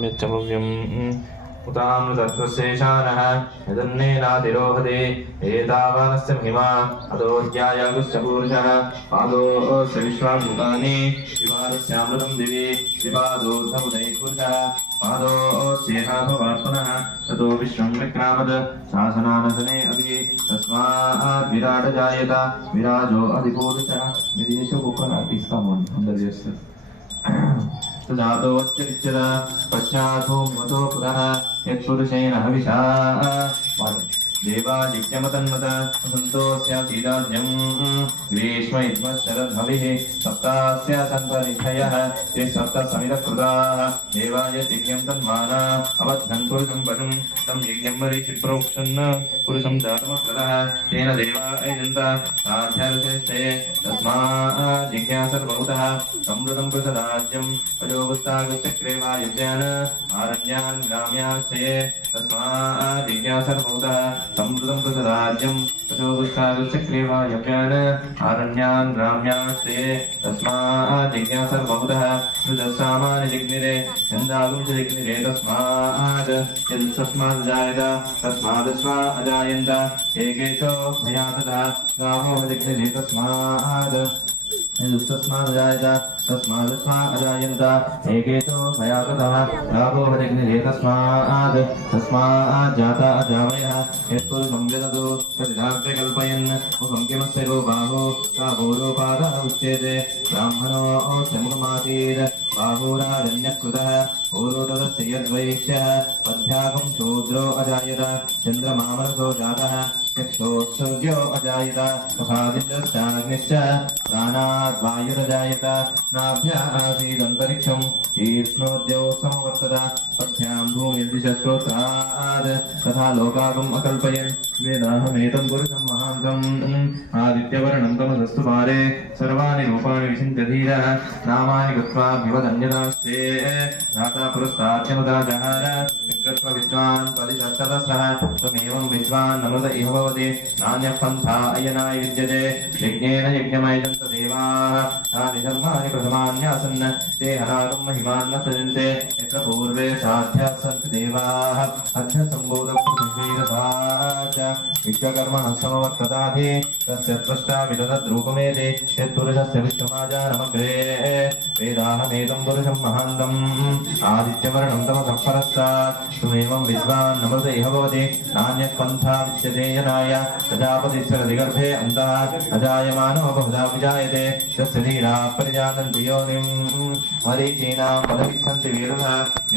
सम्यच्च भव्यम् उतामृतत्वशेषानः यदन्नेनातिरोहते एतावानस्य महिमा अतोऽध्यायागुश्च पूरुषः पादोऽस्य विश्वाभूतानि विवादस्यामृतं दिवि विवादोऽर्थमुदयपुरुषः पादोऽस्येहाभवात्मनः ततो विश्वं विक्रामत् शासनानसने अपि तस्मात् विराट जायत विराजो अधिपूरुषः विदेशो उपनाटिस्तामोन् అందజేస్తారు तदातोच्चरिच्यता पश्चात्तो पुनः यत्पुरुषेण हविषा देवादित्यमतन्मत सन्तोष्यासीदाज्ञं ग्रीष्म शरद्भविः सप्तास्य सन्तरिक्षयः ते सप्तसमितकृताः देवाय यज्ञं तन्माना अवध्नं पुरुषं पशुं तं यज्ञं मरीचिप्रोक्षन् पुरुषं जातमकृतः तेन देवा अयजन्त साध्यारुषे तस्मात् जिज्ञासर्वभूतः समृतं प्रसदाज्यं अजोगुस्तागुश्चक्रे वा यज्ञान् आरण्यान् ग्राम्याश्रये तस्मात् जिज्ञासर्वभूतः समृतं प्रसदाज्यं अजोगुस्तागुश्चक्रे वा यज्ञान् आरण्यान् ग्राम्याश्रये तस्मात् जिज्ञासर्वभूतः रुदसामानि जिग्निरे छन्दागुं च जिग्निरे तस्मात् यदस्मात् जायत तस्मादस्वा अजायन्त एकेशो मया तथा गावो जिग्निरे तस्मात् यदस्मात् जायत तस्मादस्वा अजायन्त एकेशो मया तथा गावो जिग्निरे तस्मात् जाता अजावयः यत्पुरुषं विदधो तदिदाग्रे कल्पयन् मुखं किमस्य गो बाहो काभोरोपादः उच्यते ब्राह्मणो मुखमासीत् बाहुरारण्यकृतः पूर्वतस्य यद्वैश्यः पद्भ्यागं शूद्रो अजायत चन्द्रमामनसो जातः चक्षुः अजायत तथादित्यश्चाग्निश्च प्राणात् वायुरजायत नाभ्यः आसीदन्तरिक्षं तीक्ष्णोद्यौ समवर्तत पथ्यां भूमिर्दिशश्रोत्रात् तथा लोकागम् अकल्पयन् वेदाहमेतं पुरुषं महान्तम् आदित्यवर्णं तमसस्तु पारे सर्वाणि रूपाणि विचिन्त्य धीरः नामानि गत्वाभ्युपदन्यतास्ते दाता पुरस्ताच्यमुदा जहार विद्वान् परिशतसहस्रः त्वमेवं विद्वान् नमृत इह भवति नान्यः पन्था अयनाय विद्यते यज्ञेन यज्ञमयजन्त देवाः तानि धर्माणि प्रथमान्यासन् ते हनागं महिमान् न सजन्ते यत्र पूर्वे साध्याः सन्ति देवाः अध्यसम्बोधपृथिवीरसा च विश्वकर्मणः समवर्तताधि तस्य त्वष्टा विदधद्रूपमेति यत्पुरुषस्य विश्वमाजानमग्रे वेदाहमेतं पुरुषं महान्तम् आदित्यवर्णं तमसः परस्तात् त्वमेवं विद्वान् नमृत इह भवति नान्यः पन्था विद्यते यनाय प्रजापतिस्य हृदिगर्भे अन्तः अजायमानो बहुधा विजायते तस्य धीराः परिजानन्ति योनिं मरीचीनां फलमिच्छन्ति वीरुधः